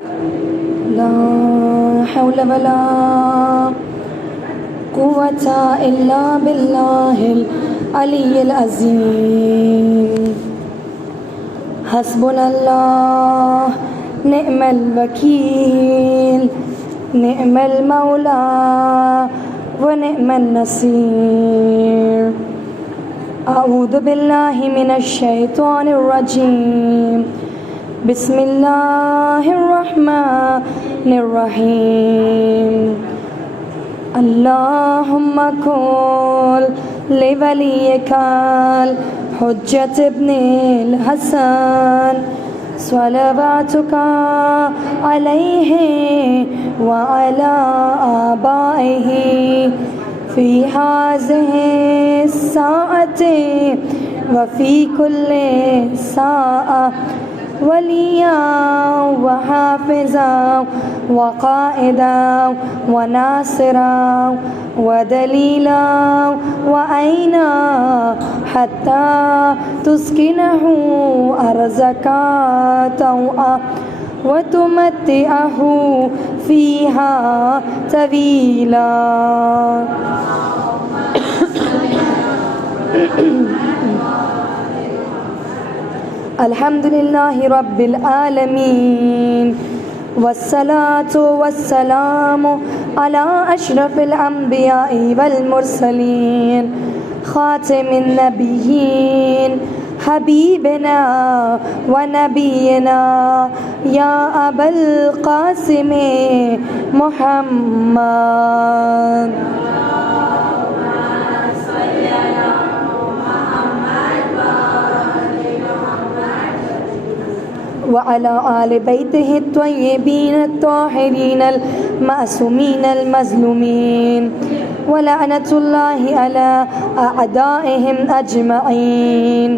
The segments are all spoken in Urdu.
لا حول ولا قوة إلا بالله العلي العظيم. حسبنا الله نعم الوكيل نعم المولى ونعم النصير. أعوذ بالله من الشيطان الرجيم. بسم الله الرحمن الرحيم. اللهم كن لوليك الحجة ابن الحسن صلواتك عليه وعلى آبائه في هذه الساعة وفي كل ساعة وليا وحافظا وقائدا وناصرا ودليلا وعينا حتى تسكنه أرضك طوعا وتمتعه فيها طويلا. الحمد لله رب العالمين والصلاة والسلام على أشرف الأنبياء والمرسلين خاتم النبيين حبيبنا ونبينا يا أبا القاسم محمد. وعلى آل بيته الطيبين الطاهرين المعصومين المظلومين ولعنة الله على أعدائهم أجمعين.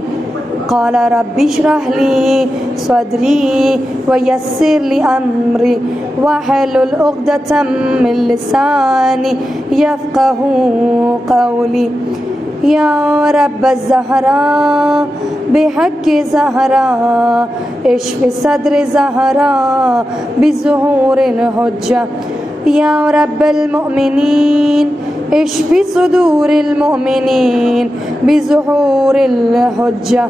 قال رب اشرح لي صدري ويسر لي أمري واحلل عقدة من لساني يفقه قولي. یا رب الزہراء بحق زہراء اشف صدر زہراء بظہور الحجہ. یا رب المؤمنین اشف صدور المؤمنین بظہور الحجہ.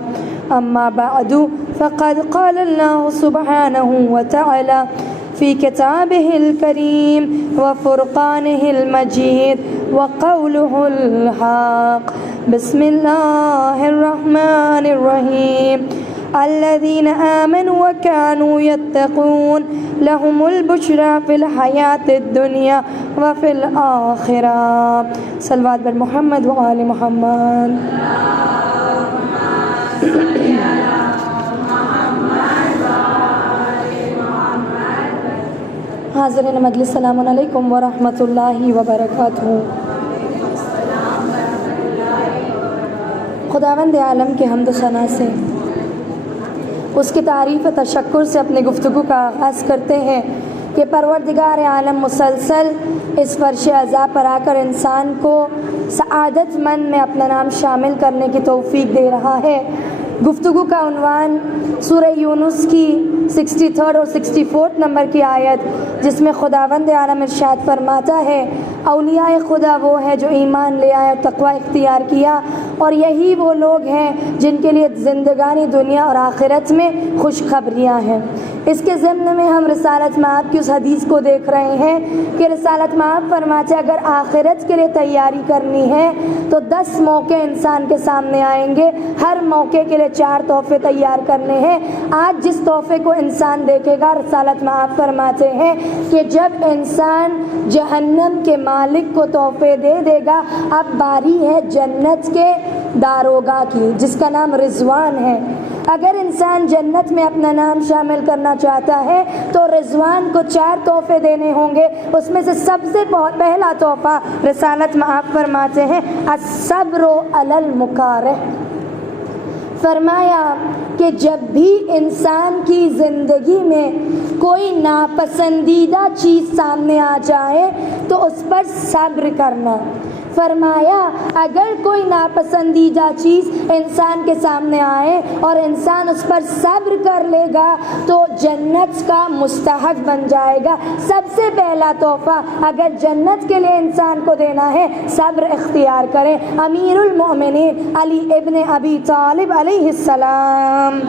اما بعد فقد قال اللہ سبحانہ وتعالی في كتابه الكريم وفرقانه المجيد وقوله الحق. بسم الله الرحمن الرحيم. الذين آمنوا وكانوا يتقون لهم البشرى في الحياة الدنيا وفي الآخرة. صلوات بر محمد وآل محمد. حاضرین مجلس السلام علیکم ورحمۃ اللہ وبرکاتہ. خداوند عالم کے حمد و ثنا سے اس کی تعریف و تشکر سے اپنی گفتگو کا آغاز کرتے ہیں کہ پروردگار عالم مسلسل اس فرش عزا پر آ کر انسان کو سعادت مند میں اپنا نام شامل کرنے کی توفیق دے رہا ہے. گفتگو کا عنوان سورہ یونس کی 63 اور 64 نمبر کی آیت، جس میں خداوند عالم ارشاد فرماتا ہے اولیاء خدا وہ ہے جو ایمان لے آئے اور تقوی اختیار کیا، اور یہی وہ لوگ ہیں جن کے لیے زندگانی دنیا اور آخرت میں خوشخبریاں ہیں. اس کے ضمن میں ہم رسالت مآب کی اس حدیث کو دیکھ رہے ہیں کہ رسالت مآب فرماتے اگر آخرت کے لیے تیاری کرنی ہے تو 10 موقع انسان کے سامنے آئیں گے، ہر موقع کے لیے 4 تحفے تیار کرنے ہیں. آج جس تحفے کو انسان دیکھے گا، رسالت مآب فرماتے ہیں کہ جب انسان جہنم کے مالک کو تحفے دے دے گا، اب باری ہے جنت کے داروغہ کی جس کا نام رضوان ہے. اگر انسان جنت میں اپنا نام شامل کرنا چاہتا ہے تو رضوان کو 4 تحفے دینے ہوں گے. اس میں سے سب سے پہلا تحفہ رسالت مآب فرماتے ہیں الصبر علی المکارہ. فرمایا کہ جب بھی انسان کی زندگی میں کوئی ناپسندیدہ چیز سامنے آ جائے تو اس پر صبر کرنا. فرمایا اگر کوئی ناپسندیدہ چیز انسان کے سامنے آئے اور انسان اس پر صبر کر لے گا تو جنت کا مستحق بن جائے گا۔ سب سے پہلا تحفہ اگر جنت کے لیے انسان کو دینا ہے، صبر اختیار کریں۔ امیر المومنین علی ابن ابی طالب علیہ السلام،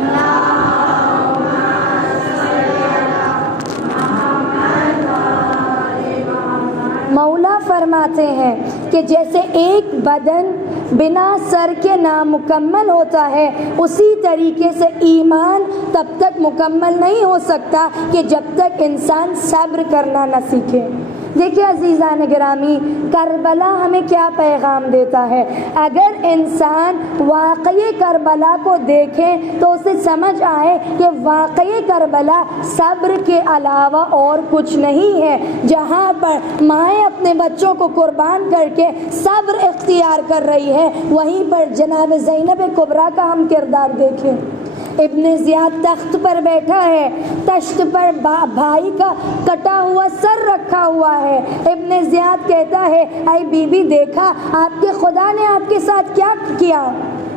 مولا فرماتے ہیں کہ جیسے ایک بدن بنا سر کے نامکمل ہوتا ہے، اسی طریقے سے ایمان تب تک مکمل نہیں ہو سکتا کہ جب تک انسان صبر کرنا نہ سیکھے۔ دیکھیے عزیزان گرامی، کربلا ہمیں کیا پیغام دیتا ہے؟ اگر انسان واقعی کربلا کو دیکھے تو اسے سمجھ آئے کہ واقعی کربلا صبر کے علاوہ اور کچھ نہیں ہے۔ جہاں پر مائیں اپنے بچوں کو قربان کر کے صبر اختیار کر رہی ہے، وہیں پر جناب زینب کبریٰ کا ہم کردار دیکھیں۔ ابن زیاد تخت پر بیٹھا ہے، تشت پر بھائی کا کٹا ہوا سر رکھا ہوا ہے۔ ابن زیاد کہتا ہے، اے بی بی دیکھا آپ کے خدا نے آپ کے ساتھ کیا کیا؟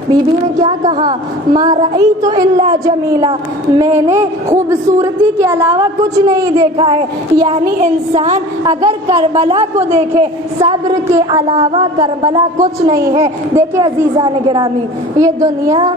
بی بی نے کیا کہا؟ ما رأیت الا جمیلا، میں نے خوبصورتی کے علاوہ کچھ نہیں دیکھا ہے۔ یعنی انسان اگر کربلا کو دیکھے، صبر کے علاوہ کربلا کچھ نہیں ہے۔ دیکھیں عزیزان گرامی، یہ دنیا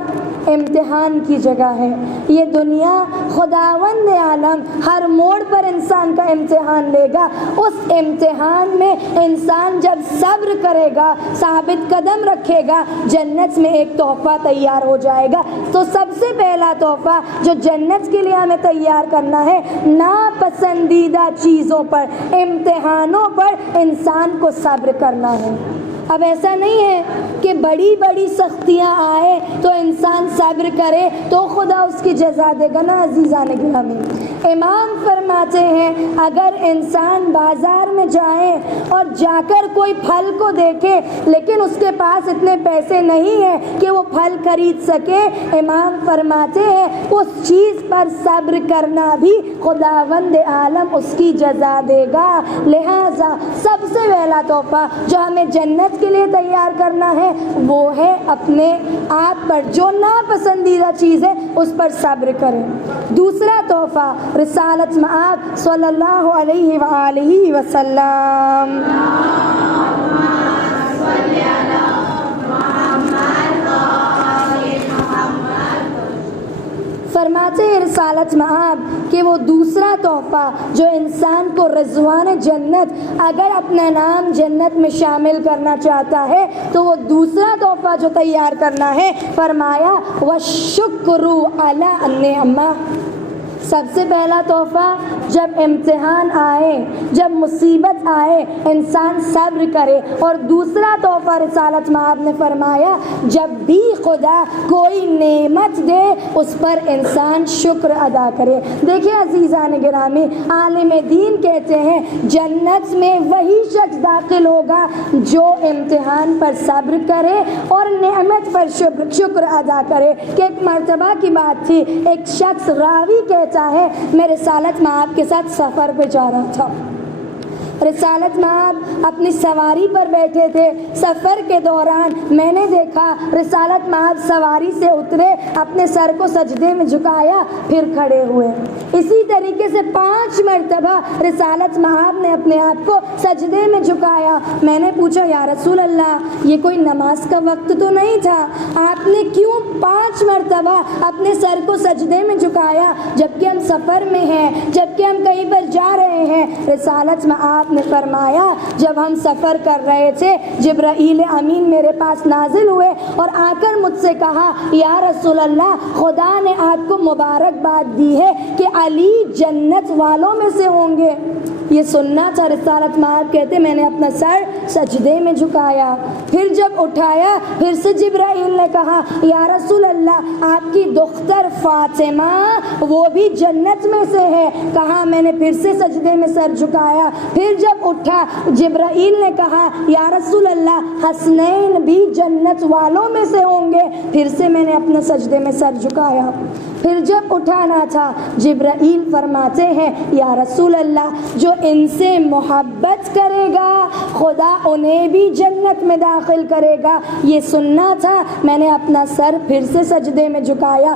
امتحان کی جگہ ہے، یہ دنیا خداوند عالم ہر موڑ پر انسان کا امتحان لے گا۔ اس امتحان میں انسان جب صبر کرے گا، ثابت قدم رکھے گا، جنت میں ایک تحفہ تیار ہو جائے گا۔ تو سب سے پہلا تحفہ جو جنت کے لیے ہمیں تیار کرنا ہے، ناپسندیدہ چیزوں پر، امتحانوں پر انسان کو صبر کرنا ہے۔ اب ایسا نہیں ہے کہ بڑی بڑی سختیاں آئے تو انسان صبر کرے تو خدا اس کی جزا دے گا، نا عزیزان گرامی۔ امام فرماتے ہیں اگر انسان بازار میں جائے اور جا کر کوئی پھل کو دیکھے لیکن اس کے پاس اتنے پیسے نہیں ہیں کہ وہ پھل خرید سکے، امام فرماتے ہیں اس چیز پر صبر کرنا بھی خداوند عالم اس کی جزا دے گا۔ لہذا سب سے پہلا تحفہ جو ہمیں جنت کے لیے تیار کرنا ہے وہ ہے اپنے آپ پر جو ناپسندیدہ چیز ہے اس پر صبر کریں۔ دوسرا تحفہ رسالت مآب صلی اللہ علیہ وآلہ وسلم، فرماتے ہیں رسالت مآب کہ وہ دوسرا تحفہ جو انسان کو رضوان جنت، اگر اپنا نام جنت میں شامل کرنا چاہتا ہے تو وہ دوسرا تحفہ جو تیار کرنا ہے، فرمایا وَالشُّكْرُ عَلَى النِّعْمَةِ۔ سب سے پہلا تحفہ جب امتحان آئے، جب مصیبت آئے، انسان صبر کرے۔ اور دوسرا تحفہ رسالت مآب نے فرمایا جب بھی خدا کوئی نعمت دے اس پر انسان شکر ادا کرے۔ دیکھیں عزیزان گرامی، عالم دین کہتے ہیں جنت میں وہی شخص داخل ہوگا جو امتحان پر صبر کرے اور نعمت پر شکر ادا کرے۔ کہ ایک مرتبہ کی بات تھی، ایک شخص راوی کہتا ہے میں رسالت مآب کے ساتھ سفر پہ جا رہا تھا، رسالت مآب اپنی سواری پر بیٹھے تھے، سفر کے دوران میں نے دیکھا رسالت مآب سواری سے اترے، اپنے سر کو سجدے میں جھکایا، پھر کھڑے ہوئے۔ اسی طریقے سے 5 مرتبہ رسالت مآب نے اپنے آپ کو سجدے میں جھکایا۔ میں نے پوچھا یا رسول اللہ یہ کوئی نماز کا وقت تو نہیں تھا، آپ نے کیوں 5 مرتبہ اپنے سر کو سجدے میں جھکایا جبکہ ہم سفر میں ہیں، جبکہ ہم کہیں پر جا رہے ہیں؟ رسالت مآب نے فرمایا جب ہم سفر کر رہے تھے جبرائیل امین میرے پاس نازل ہوئے اور آ کر مجھ سے کہا یا رسول اللہ خدا نے آپ کو مبارکباد دی ہے کہ علی جنت والوں میں سے ہوں گے۔ یہ سننا تھا۔ رسالت مآب کہتے میں نے اپنا سر سجدے میں جھکایا، پھر جب اٹھایا پھر سے جبرائیل نے کہا یا رسول اللہ آپ کی دختر فاطمہ وہ بھی جنت میں سے ہے، کہا میں نے پھر سے سجدے میں سر جھکایا، پھر جب اٹھا جبرائیل نے کہا یا رسول اللہ حسنین بھی جنت والوں میں سے ہوں گے، پھر سے میں نے اپنے سجدے میں سر جھکایا۔ پھر جب اٹھانا تھا جبرائیل فرماتے ہیں یا رسول اللہ جو ان سے محبت کرے گا خدا انہیں بھی جنت میں داخل کرے گا۔ یہ سننا تھا، میں نے اپنا سر پھر سے سجدے میں جھکایا۔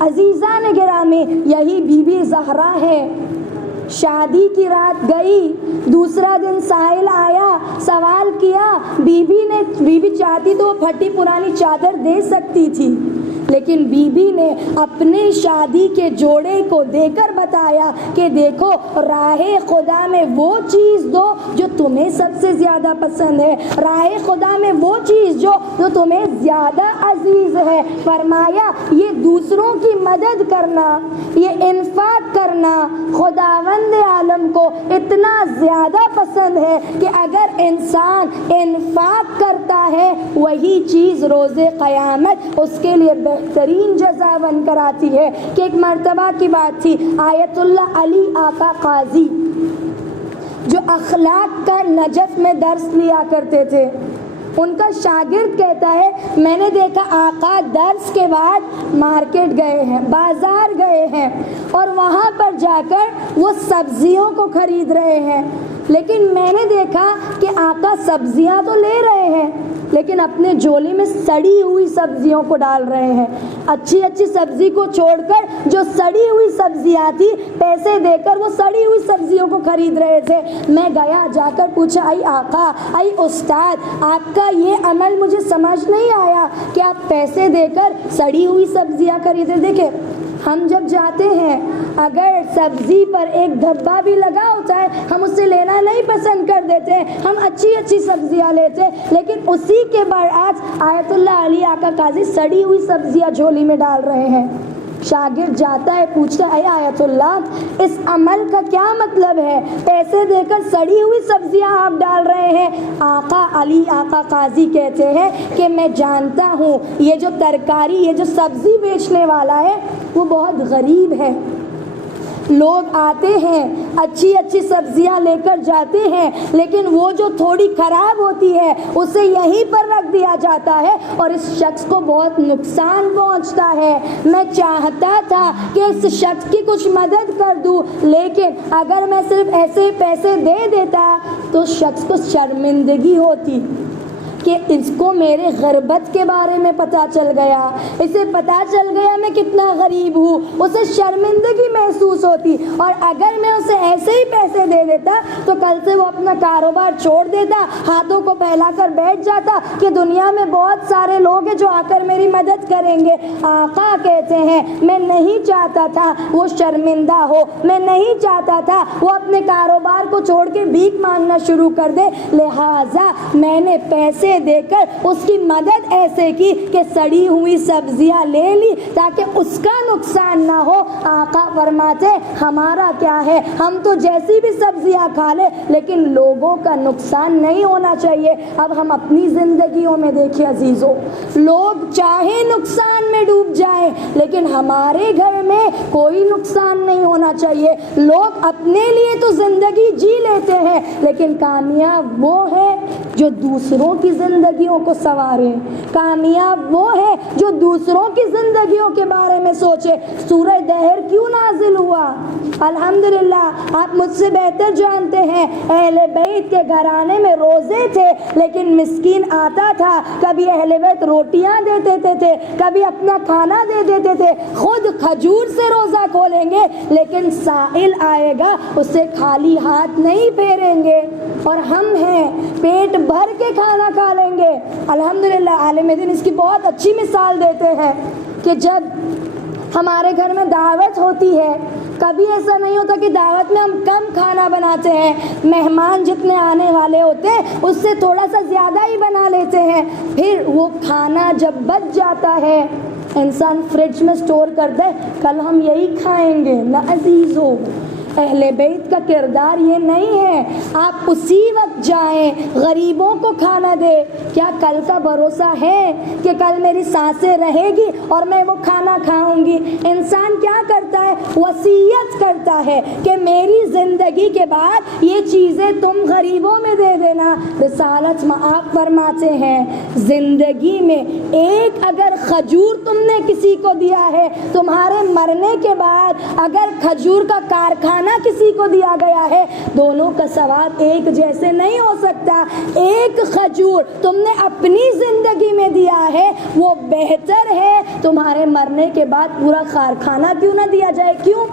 عزیزان گرامی، یہی بی بی زہرا ہے۔ شادی کی رات گئی، دوسرا دن سائل آیا، سوال کیا، بی بی چاہتی تو وہ پھٹی پرانی چادر دے سکتی تھی، لیکن بی بی نے اپنے شادی کے جوڑے کو دے کر بتایا کہ دیکھو، راہ خدا میں وہ چیز دو جو تمہیں سب سے زیادہ پسند ہے، راہ خدا میں وہ چیز جو تمہیں زیادہ عزیز ہے۔ فرمایا یہ دوسروں کی مدد کرنا، یہ انفاق کرنا خداوند عالم کو اتنا زیادہ پسند ہے کہ اگر انسان انفاق کرتا ہے وہی چیز روز قیامت اس کے لیے بہترین جزا بن کر آتی ہے۔ کہ ایک مرتبہ کی بات تھی، آیت اللہ علی آقا قاضی جو اخلاق کا نجف میں درس لیا کرتے تھے، ان کا شاگرد کہتا ہے میں نے دیکھا آقا درس کے بعد مارکیٹ گئے ہیں، بازار گئے ہیں، اور وہاں پر جا کر وہ سبزیوں کو خرید رہے ہیں، لیکن میں نے دیکھا کہ آقا سبزیاں تو لے رہے ہیں لیکن اپنے جھولی میں سڑی ہوئی سبزیوں کو ڈال رہے ہیں، اچھی اچھی سبزی کو چھوڑ کر جو سڑی ہوئی سبزیاں تھی پیسے دے کر وہ سڑی ہوئی سبزیوں کو خرید رہے تھے۔ میں گیا، جا کر پوچھا، ائی آقا، ائی استاد، آپ کا یہ عمل مجھے سمجھ نہیں آیا کہ آپ پیسے دے کر سڑی ہوئی سبزیاں خریدے۔ دیکھیں، ہم جب جاتے ہیں اگر سبزی پر ایک دھبا بھی لگا ہوتا ہے ہم اسے لینا نہیں پسند کر دیتے، ہم اچھی اچھی سبزیاں لیتے، لیکن اسی کے برعکس آیت اللہ علی آقا قاضی سڑی ہوئی سبزیاں جھولی میں ڈال رہے ہیں۔ شاگرد جاتا ہے، پوچھتا ہے، اے آیت اللہ، اس عمل کا کیا مطلب ہے؟ پیسے دے کر سڑی ہوئی سبزیاں آپ ڈال رہے ہیں۔ آقا علی آقا قاضی کہتے ہیں کہ میں جانتا ہوں یہ جو ترکاری، یہ جو سبزی بیچنے والا ہے وہ بہت غریب ہے، لوگ آتے ہیں اچھی اچھی سبزیاں لے کر جاتے ہیں، لیکن وہ جو تھوڑی خراب ہوتی ہے اسے یہیں پر رکھ دیا جاتا ہے اور اس شخص کو بہت نقصان پہنچتا ہے۔ میں چاہتا تھا کہ اس شخص کی کچھ مدد کر دوں، لیکن اگر میں صرف ایسے پیسے دے دیتا تو شخص کو شرمندگی ہوتی کہ اس کو میرے غربت کے بارے میں پتہ چل گیا، اسے پتہ چل گیا میں کتنا غریب ہوں، اسے شرمندگی محسوس ہوتی، اور اگر میں اسے ایسے ہی پیسے دے دیتا تو کل سے وہ اپنا کاروبار چھوڑ دیتا، ہاتھوں کو پھیلا کر بیٹھ جاتا کہ دنیا میں بہت سارے لوگ ہیں جو آ کر میری مدد کریں گے۔ آقا کہتے ہیں میں نہیں چاہتا تھا وہ شرمندہ ہو، میں نہیں چاہتا تھا وہ اپنے کاروبار کو چھوڑ کے بھیک مانگنا شروع کر دے، لہٰذا میں نے پیسے دے کر اس کی مدد ایسے کی کہ سڑی ہوئی سبزیاں لے لی تاکہ اس کا نقصان نہ ہو۔ آقا فرماتے ہمارا کیا ہے، ہم تو جیسی بھی سبزیاں کھا لے لیکن لوگوں کا نقصان نہیں ہونا چاہیے۔ اب ہم اپنی زندگیوں میں دیکھیں عزیزوں، لوگ چاہے نقصان میں ڈوب جائیں لیکن ہمارے گھر میں کوئی نقصان نہیں ہونا چاہیے۔ لوگ اپنے لیے تو زندگی جی لیتے ہیں لیکن کامیاب وہ ہے جو دوسروں کی زندگیوں کو سنوارے، کامیاب وہ ہے جو دوسروں کی زندگیوں کے بارے میں سوچے۔ سورہ دہر کیوں نازل ہوا؟ الحمدللہ آپ مجھ سے بہتر جانتے ہیں، اہل بیت کے گھرانے میں روزے تھے لیکن مسکین آتا تھا، کبھی اہل بیت روٹیاں دے دیتے تھے، کبھی اپنا کھانا دے دیتے تھے، خود کھجور سے روزہ کھولیں گے لیکن سائل آئے گا اسے خالی ہاتھ نہیں پھیریں گے، اور ہم ہیں پیٹ بھر کے کھانا کھا لیں گے۔ الحمدللہ عالم دین اس کی بہت اچھی مثال دیتے ہیں کہ جب ہمارے گھر میں دعوت ہوتی ہے کبھی ایسا نہیں ہوتا کہ دعوت میں ہم کم کھانا بناتے ہیں، مہمان جتنے آنے والے ہوتے ہیں اس سے تھوڑا سا زیادہ ہی بنا لیتے ہیں، پھر وہ کھانا جب بچ جاتا ہے انسان فریج میں سٹور کر دے کل ہم یہی کھائیں گے۔ نہ عزیزو، اہل بیت کا کردار یہ نہیں ہے آپ اسی وقت جائیں غریبوں کو کھانا دے۔ کیا کل کا بھروسہ ہے کہ کل میری سانسیں رہے گی اور میں وہ کھانا کھاؤں گی؟ انسان کیا کرتا ہے؟ وصیت کرتا ہے کہ میری زندگی کے بعد یہ چیزیں تم غریبوں میں دے دینا۔ رسالت میں آپ فرماتے ہیں زندگی میں ایک اگر کھجور تم نے کسی کو دیا ہے، تمہارے مرنے کے بعد اگر کھجور کا کارخانہ کھانا کسی کو دیا گیا ہے، دونوں کا ثواب ایک جیسے نہیں ہو سکتا۔ ایک کھجور تم نے اپنی زندگی میں دیا ہے وہ بہتر ہے تمہارے مرنے کے بعد پورا کارخانہ کیوں نہ دیا جائے۔ کیوں؟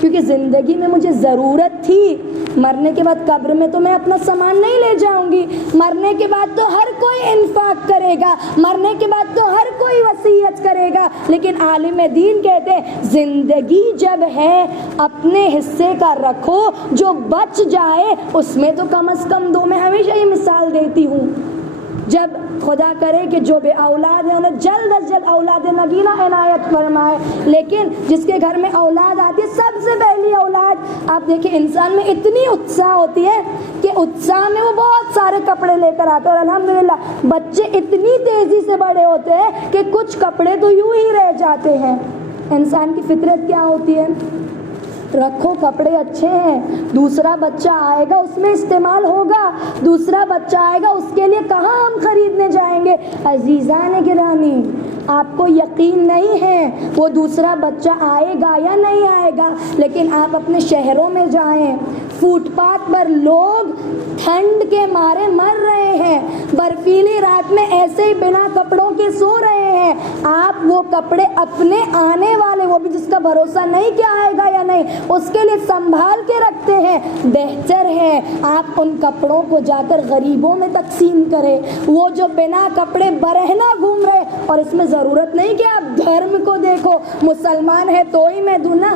کیونکہ زندگی میں مجھے ضرورت تھی، مرنے کے بعد قبر میں تو میں اپنا سامان نہیں لے جاؤں گی، مرنے کے بعد تو ہر کوئی انفاق کرے گا، مرنے کے بعد تو ہر کوئی وصیت کرے گا، لیکن عالم دین کہتے ہیں زندگی جب ہے اپنے حصے کا رکھو، جو بچ جائے اس میں تو کم از کم دو۔ میں ہمیشہ یہ مثال دیتی ہوں، جب خدا کرے کہ جو بے اولاد ہے انہیں جلد از جلد اولاد نگینہ عنایت فرمائے، لیکن جس کے گھر میں اولاد آتی ہے سب سے پہلی اولاد، آپ دیکھیں انسان میں اتنی اتساہ ہوتی ہے کہ اتساہ میں وہ بہت سارے کپڑے لے کر آتے ہیں، اور الحمدللہ بچے اتنی تیزی سے بڑے ہوتے ہیں کہ کچھ کپڑے تو یوں ہی رہ جاتے ہیں۔ انسان کی فطرت کیا ہوتی ہے؟ رکھو کپڑے اچھے ہیں، دوسرا بچہ آئے گا اس میں استعمال ہوگا، دوسرا بچہ آئے گا اس کے لیے کہاں ہم خریدنے جائیں گے۔ عزیزان گرامی، آپ کو یقین نہیں ہے وہ دوسرا بچہ آئے گا یا نہیں آئے گا، لیکن آپ اپنے شہروں میں جائیں، فٹ پاتھ پر لوگ ٹھنڈ کے مارے مر رہے ہیں، برفیلی رات میں ایسے ہی بنا کپڑوں کے سو رہے ہیں۔ آپ وہ کپڑے اپنے آنے والے، وہ بھی جس کا بھروسہ نہیں کہ آئے گا یا نہیں، اس کے لیے سنبھال کے رکھتے ہیں۔ بہتر ہے آپ ان کپڑوں کو جا کر غریبوں میں تقسیم کریں۔ وہ جو بنا کپڑے برہنہ گھوم رہے، اور اس میں ضرورت نہیں کہ آپ دھرم کو دیکھو، مسلمان ہے تو ہی میں دوں نا،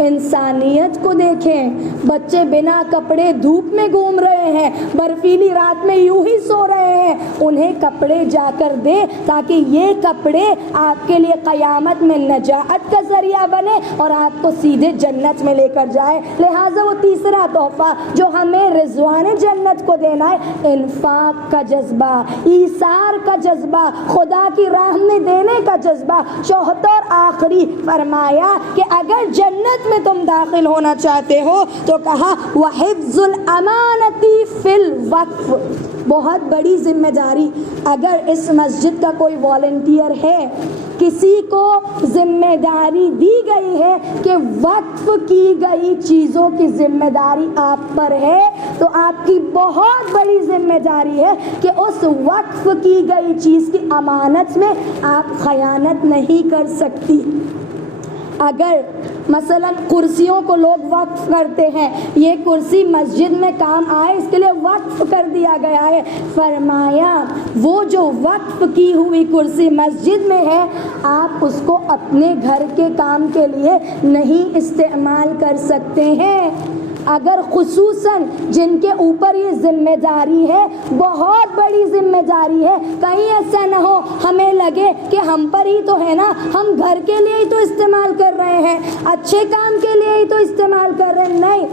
انسانیت کو دیکھیں۔ بچے بنا کپڑے دھوپ میں گھوم رہے ہیں، برفیلی رات میں یوں ہی سو رہے ہیں، انہیں کپڑے جا کر دیں تاکہ یہ کپڑے آپ کے لیے قیامت میں نجات کا ذریعہ بنے اور آپ کو سیدھے جنت میں لے کر جائے۔ لہٰذا وہ تیسرا تحفہ جو ہمیں رضوان جنت کو دینا ہے، انفاق کا جذبہ، ایثار کا جذبہ، خدا کی راہ میں دینے کا جذبہ۔ چوتھا اور آخری فرمایا کہ اگر جنت میں تم داخل ہونا چاہتے ہو تو کہا وحفظ الامانتی فی الوقف، بہت بڑی ذمہ داری۔ اگر اس مسجد کا کوئی والنٹیئر ہے، کسی کو ذمہ داری دی گئی ہے کہ وقف کی گئی چیزوں کی ذمہ داری آپ پر ہے، تو آپ کی بہت بڑی ذمہ داری ہے کہ اس وقف کی گئی چیز کی امانت میں آپ خیانت نہیں کر سکتی۔ اگر مثلا کرسیوں کو لوگ وقف کرتے ہیں، یہ کرسی مسجد میں کام آئے اس کے لیے وقف کر دیا گیا ہے، فرمایا وہ جو وقف کی ہوئی کرسی مسجد میں ہے آپ اس کو اپنے گھر کے کام کے لیے نہیں استعمال کر سکتے ہیں۔ اگر خصوصاً جن کے اوپر یہ ذمہ داری ہے، بہت بڑی ذمہ داری ہے، کہیں ایسا نہ ہو ہمیں لگے کہ ہم پر ہی تو ہے نا، ہم گھر کے لیے ہی تو استعمال کر رہے ہیں، اچھے کام کے لیے ہی تو استعمال کر رہے ہیں۔ نہیں،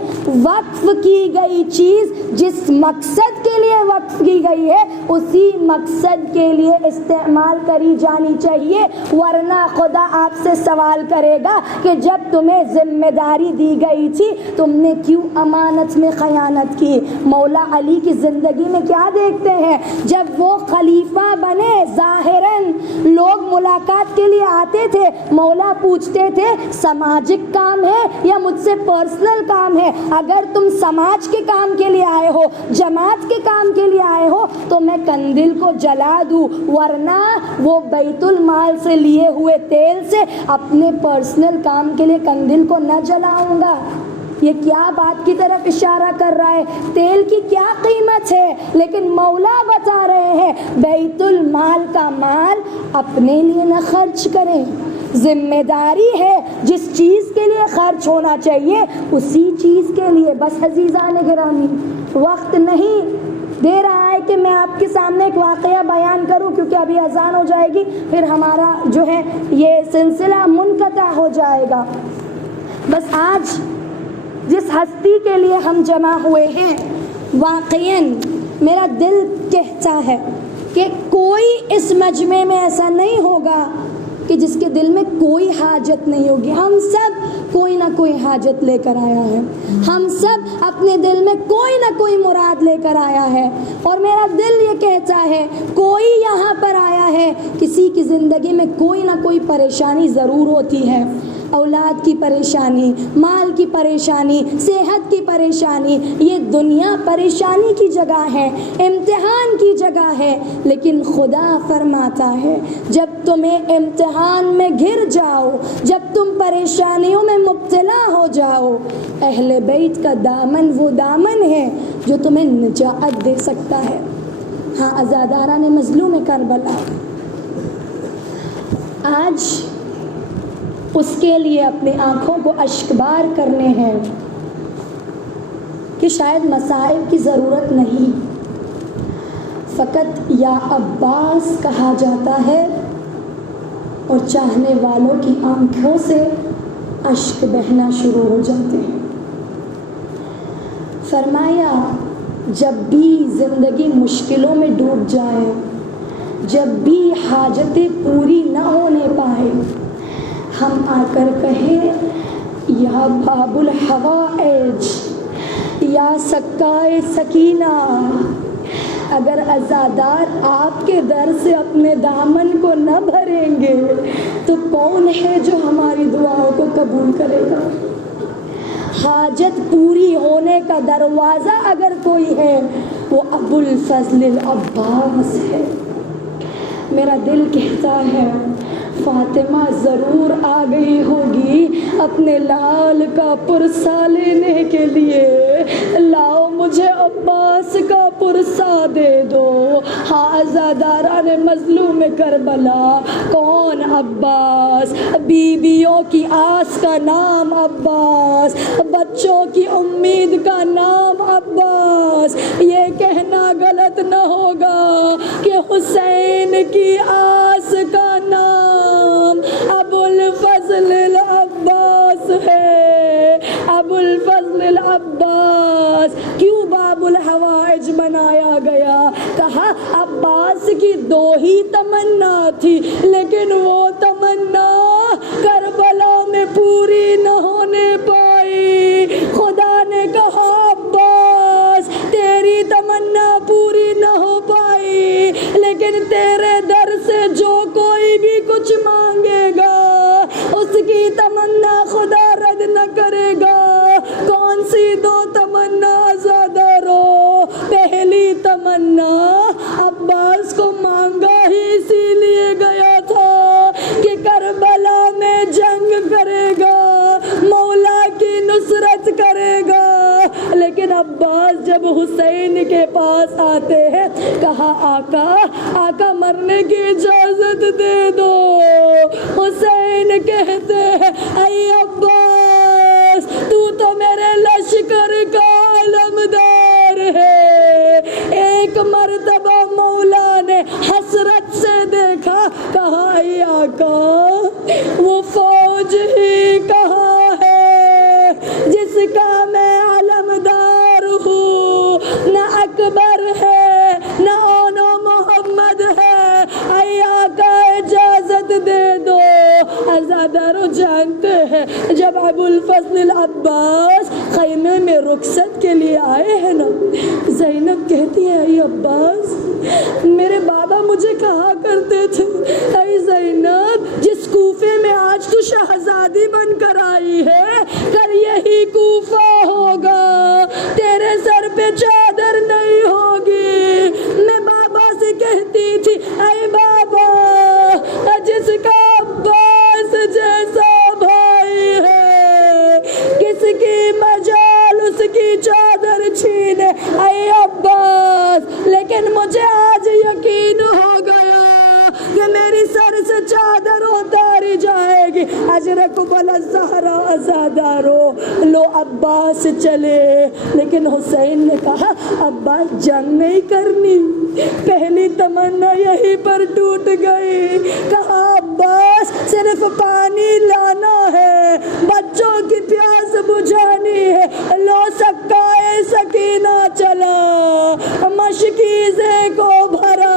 وقف کی گئی چیز جس مقصد کے لیے وقف کی گئی ہے اسی مقصد کے لیے استعمال کری جانی چاہیے، ورنہ خدا آپ سے سوال کرے گا کہ جب تمہیں ذمہ داری دی گئی تھی تم نے کیوں امانت میں خیانت کی۔ مولا علی کی زندگی میں کیا دیکھتے ہیں، جب وہ خلیفہ بنے ظاہراً لوگ ملاقات کے لیے آتے تھے، مولا پوچھتے تھے سماجک کام ہے یا مجھ سے پرسنل کام ہے، اگر تم سماج کے کام کے لیے آئے ہو، جماعت کے کام کے لیے آئے ہو تو میں قندیل کو جلا دوں، ورنہ وہ بیت المال سے لیے ہوئے تیل سے اپنے پرسنل کام کے لیے قندیل کو نہ جلاؤں گا۔ یہ کیا بات کی طرف اشارہ کر رہا ہے، تیل کی کیا قیمت ہے، لیکن مولا بتا رہے ہیں بیت المال کا مال اپنے لیے نہ خرچ کریں۔ ذمہ داری ہے جس چیز کے لیے خرچ ہونا چاہیے اسی چیز کے لیے۔ بس عزیزان گرامی، وقت نہیں دے رہا ہے کہ میں آپ کے سامنے ایک واقعہ بیان کروں، کیونکہ ابھی اذان ہو جائے گی، پھر ہمارا جو ہے یہ سلسلہ منقطع ہو جائے گا۔ بس آج جس ہستی کے لیے ہم جمع ہوئے ہیں، واقعاً میرا دل کہتا ہے کہ کوئی اس مجمع میں ایسا نہیں ہوگا کہ جس کے دل میں کوئی حاجت نہیں ہوگی۔ ہم سب کوئی نہ کوئی حاجت لے کر آیا ہے، ہم سب اپنے دل میں کوئی نہ کوئی مراد لے کر آیا ہے، اور میرا دل یہ کہتا ہے کوئی یہاں پر آیا ہے، کسی کی زندگی میں کوئی نہ کوئی پریشانی ضرور ہوتی ہے۔ اولاد کی پریشانی، مال کی پریشانی، صحت کی پریشانی، یہ دنیا پریشانی کی جگہ ہے، امتحان کی جگہ ہے، لیکن خدا فرماتا ہے جب تمہیں امتحان میں گر جاؤ، جب تم پریشانیوں میں مبتلا ہو جاؤ، اہل بیت کا دامن وہ دامن ہے جو تمہیں نجات دے سکتا ہے۔ ہاں، عزاداران مظلوم کربلا، آج اس کے لیے اپنی آنکھوں کو اشکبار کرنے ہیں کہ شاید مصائب کی ضرورت نہیں، فقط یا عباس کہا جاتا ہے اور چاہنے والوں کی آنکھوں سے اشک بہنا شروع ہو جاتے ہیں۔ فرمایا جب بھی زندگی مشکلوں میں ڈوب جائے، جب بھی حاجتیں پوری نہ ہونے پائے، ہم آ کر کہیں یا باب الحوائج یا سکائے سکینہ، اگر عزادار آپ کے در سے اپنے دامن کو نہ بھریں گے تو کون ہے جو ہماری دعاؤں کو قبول کرے گا؟ حاجت پوری ہونے کا دروازہ اگر کوئی ہے وہ ابو الفضل العباس ہے۔ میرا دل کہتا ہے فاطمہ ضرور آ گئی ہوگی اپنے لال کا پرسہ لینے کے لیے، لاؤ مجھے عباس کا پرسہ دے دو۔ ہاں، عزاداران مظلوم کربلا، کون عباس؟ بیویوں کی آس کا نام عباس، بچوں کی امید کا نام عباس۔ یہ کہنا غلط نہ ہوگا کہ حسین کی آس کا نام ابو الفضل العباس ہے۔ ابو الفضل العباس کیوں باب الحوائج بنایا گیا؟ کہا عباس کی دو ہی تمنا تھی، لیکن وہ تمنا کربلا میں پوری نہ ہونے پائی۔ خدا نے کہا عباس تیری تمنا پوری نہ ہو پائی، لیکن تیرے در سے جو کوئی بھی کچھ مانگے گا اس کی تمنا خدا رد نہ کرے گا۔ کون سی دو تمنا عزادارو؟ پہلی تمنا عباس کو مانگا ہی اسی لیے گیا تھا کہ کربلا میں جنگ کرے گا، مولا کی نصرت کرے گا، لیکن عباس جب حسین کے پاس آتے ہیں کہا آقا مرنے کی اجازت دے دو۔ حسین کہتے ہیں اے عباس تو میرے لشکر کا علمدار ہے۔ ایک مرتبہ مولا نے حسرت سے دیکھا، کہا اے آقا وہ فوج ہی کہاں ہے جس کا میں علمدار ہوں؟ نہ اکبر ہے نہ اونو محمد ہے، اے آقا اجازت دے دو۔ عزادارو جانتے ہیں جب ابو الفضل العباس خیمے میں رخصت کے لیے آئے ہیں نا، زینب کہتی ہے اے عباس میرے بابا مجھے کہا کرتے تھے اے زینب جس کوفے میں آج تو شہزادی بن کر آئی ہے کل یہی کوفہ ہوگا، تیرے سر پہ چادر نہیں ہوگی۔ میں بابا سے کہتی تھی اے بابا جس کا عباس جیسا بھائی ہے کس کی مجال اس کی چادر چھینے اے عباس، لیکن مجھے آج یقین ہو گیا کہ میری سر سے چادر اتاری جائے گی۔ اجرکم الزہرا عزادارو لو عباس چلے، لیکن حسین نے کہا عباس جنگ نہیں کرنی، پہلی تمنا یہیں پر ٹوٹ گئی۔ کہا عباس صرف پانی لانا ہے، بچوں کی پیاس بجھانی ہے، لو سکائے سکینہ چلا، مشکیزے کو بھرا،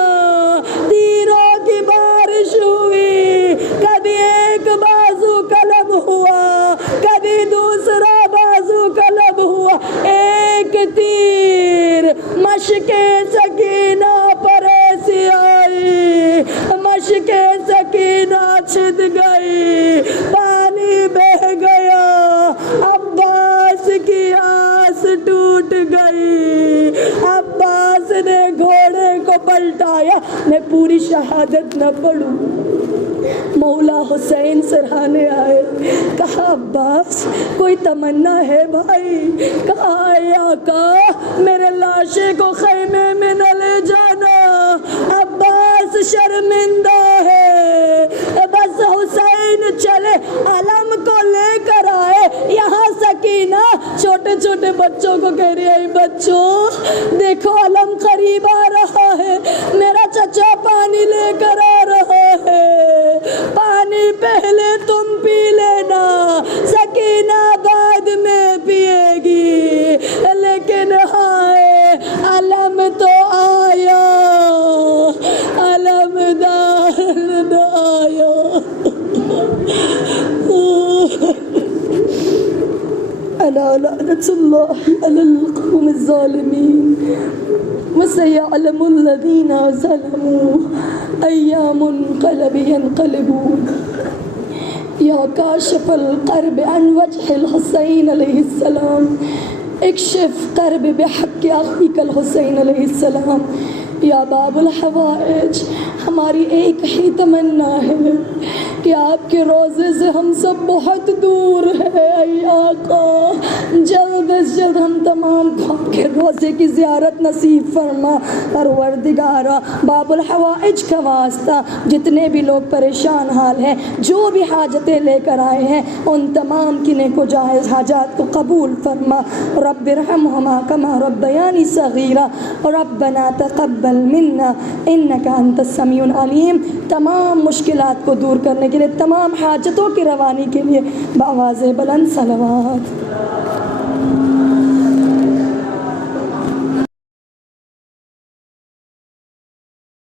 تیروں کی بارش ہوئی، کبھی ایک بازو قلم ہوا کبھی دوسرا بازو قلم ہوا، ایک تیر مشق سکینہ پر ایسی آئی، مشق سکینہ چھد گئی، پانی بے میں پوری شہادت نہ پڑھوں۔ مولا حسین سرہانے آئے، کہا عباس کوئی تمنا ہے بھائی؟ کہا اے آقا میرے لاشے کو خیمے میں نہ لے جانا، عباس شرمندہ ہے، بس حسین چلے علم کو لے کر آئے۔ یہاں سکینہ چھوٹے چھوٹے بچوں کو کہہ رہی ہے بچوں دیکھو علم قریب آ رہا ہے، میرا چچا پانی لے کر آ رہا ہے، پانی پہلے تم پی لینا، سکینہ بعد میں پیے گی، لیکن ہائے علم تو آیا، علم دار آیا۔ الا لعنۃ اللہ علی القوم الظالمین وسيعلم الذين ظلموا أي منقلب ينقلبون۔ یا کاشف القرب عن وجه الحسین علیہ السلام اکشف قرب بحق اخیک الحسین علیہ السلام۔ یا باب الحوائج ہماری ایک ہی تمنا ہے کہ آپ کے روضے سے ہم سب بہت دور ہے، اے آقا جلد از جلد ہم تمام کو آپ کے روضے کی زیارت نصیب فرما۔ پروردگارا باب الحوائج کا واسطہ جتنے بھی لوگ پریشان حال ہیں، جو بھی حاجتیں لے کر آئے ہیں، ان تمام کی نیک و جائز حاجات کو قبول فرما۔ رب ارحمہما کما ربیانی صغیرا، ربنا تقبل منا انک انت السمیع العلیم۔ تمام مشکلات کو دور کرنے کے لیے، تمام حاجتوں کی روانی کے لیے بآواز بلند صلوات۔